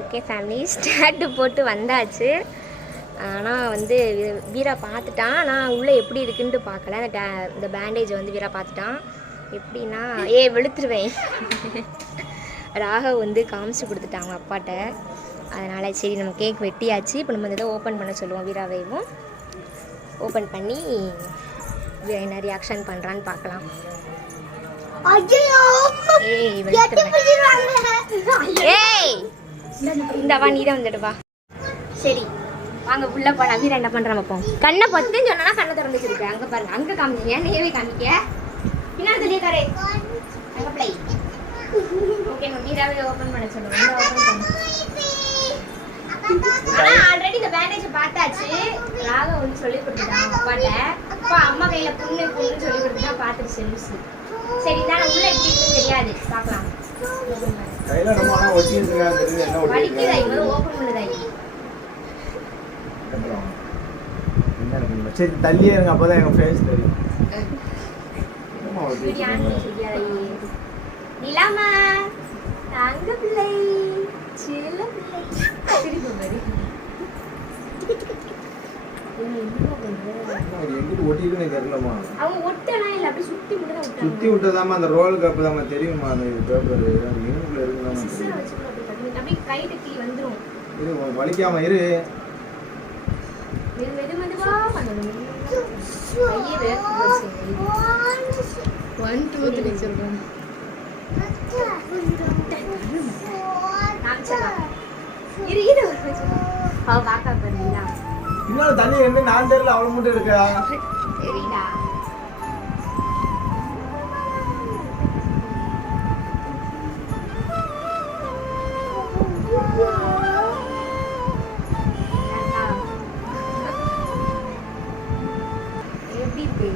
Okay family, start போட்டு வந்தாச்சு. ஆனால் வந்து வீரா பார்த்துட்டான். ஆனால் உள்ளே எப்படி இருக்குன்ட்டு பார்க்கல. இந்த பேண்டேஜை வந்து வீரா பார்த்துட்டான். எப்படின்னா வெளுத்துருவேன். ராகவ் வந்து காமிச்சு கொடுத்துட்டாங்க அப்பாட்ட. அதனால் சரி நம்ம கேக் வெட்டியாச்சு. இப்போ நம்ம இதை ஓப்பன் பண்ண சொல்லுவோம். வீராவையும் ஓப்பன் பண்ணி என்ன ரியாக்ஷன் பண்ணுறான்னு பார்க்கலாம். ஏய் இந்த வா, நீ தான் வந்துட்டு வா. சரி வாங்க உள்ள போலாம். வீரா என்ன பண்றான் பார்ப்போம். கண்ணை பத்துன்னு சொன்னா கண்ணை திறந்து வச்சிருக்கேன். அங்க பாருங்க, அங்க காமிச்சீங்க, நேவே காமிக்க பின்னாடி சொல்லியிருக்காரு அங்க பிள்ளை. ஓகே நம்ம வீராவே ஓபன் பண்ண சொல்லுவோம். ஓபன் பண்ணு. ஆனா ஆல்ரெடி இந்த பேண்டேஜ் பார்த்தாச்சு. ராக வந்து சொல்லி கொடுத்துட்டான் அப்பாட்ட. அப்பா அம்மா கையில புண்ணு புண்ணுன்னு சொல்லி கொடுத்துட்டா பார்த்துருச்சு லூஸ். சரி இதான் உள்ள எப்படி இருக்குன்னு தெரியாது, பார்க்கலாம். கையில நம்ம ஆனா ஒட்டி இருக்காங்க, தெரியுது என்ன ஒட்டி இருக்கு. வலிக்குதா இவரு ஓபன் பண்ணுதா? என்ன பண்ணுங்க, சரி தள்ளியே இருங்க, அப்பதான் எங்க ஃபேஸ் தெரியும். நிலாமா தங்க பிள்ளை செல்ல பிள்ளை திருப்பி மாதிரி சுத்தி விட்டதாமா அந்த ரோல் கப் தாமா தெரியுமா? அந்த பேப்பர் இங்குள்ள இருக்குதாமா, அப்படியே கைட்டு கீழ வந்துரும். இது வலிக்காம இரு. மெதுவா பண்ணணும். கையே வேர்த்து போச்சு. 1 2 3 வச்சிருக்கோம். இரு அவ பாக்கா பண்ணீங்களா? இன்னொரு தண்ணி என்ன நான் தெரியல, அவள மட்டும் இருக்கா. சரிடா எப்படி இருக்கு?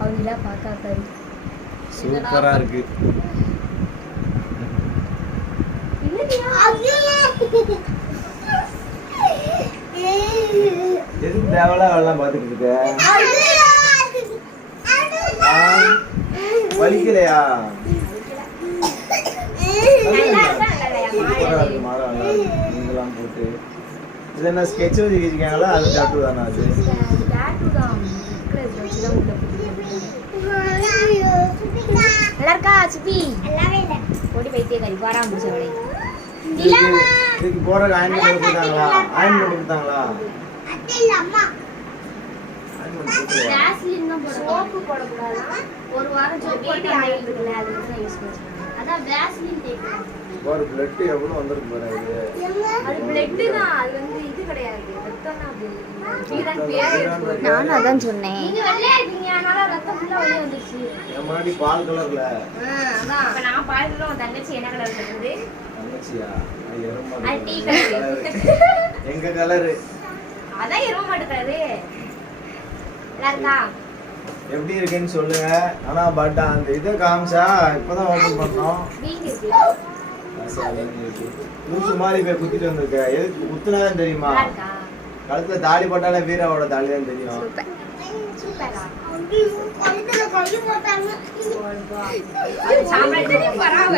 அவங்களா பாக்கா பாரு, சூப்பரா இருக்கு. எதுக்கு தேவலா அவெல்லாம் பாத்துக்கிட்டு இருக்க? வலிக்கலையா? சூப்பரா இருக்கு, மாடா நல்லா இருக்கு. நீங்களாம் போட்டு இது என்ன ஸ்கெட்ச் வச்சுக்கிங்களா? அது டாட்டூ தானா? அது டாட்டூ தான். நல்லா இருக்கா சிப்பி? நல்லாவே இல்ல. போடி பைத்திய கறி பாராம முடிச்சவளே. இதுக்கு போற ஆயின்மென்ட் கொடுத்தாங்களா? ஆயின்மென்ட் கொடுத்தாங்களா? அத்தை இல்ல அம்மா. வாஸ்லின் தான் போட, சோப்பு போட கூடாதா? ஒரு வாரம் சோப்பு போட்டு ஆயில் இருக்குல, அது தான் யூஸ் பண்ணுவாங்க. அதான் வாஸ்லின் தேய்க்கணும். ஒரு பிளட் எவ்வளவு வந்திருக்கு பாரு. அது பிளட் தான், அது வந்து இது கிடையாது, ரத்தம் தான். அது நீதான் பேர். நான் அதான் சொன்னேன். நீங்க வெள்ளையா இருக்கீங்க, அதனால ரத்தம் ஃபுல்லா வெளிய வந்துருச்சு. என் மாதிரி பால் கலர்ல. அதான். இப்ப நான் பால் கலர்ல, உன் தங்கச்சி என்ன கலர்ல இருக்குது? தங்கச்சியா? எருமை. அது டீ கலர். எங்க கலர்? அதான் எருமை மாட்டு கலர். நல்லா இருக்கா? எப்படி இருக்குன்னு சொல்லுங்க. ஆனா பட் அந்த இதை காமிச்சா இப்பதான் ஓபன் பண்ணோம். வீங்க இருக்கு. லூசு மாதிரி போய் குத்திட்டு வந்திருக்க. எதுக்கு குத்துனாதான் தெரியுமா? நல்லா இருக்கா? கழுத்துல தாடி போட்டாலே வீராவோட தாடி தான் தெரியும். சூப்பர் சூப்பரா. கழுத்துல கை போட்டாங்க. அது சாம்பல் தண்ணி பராவ.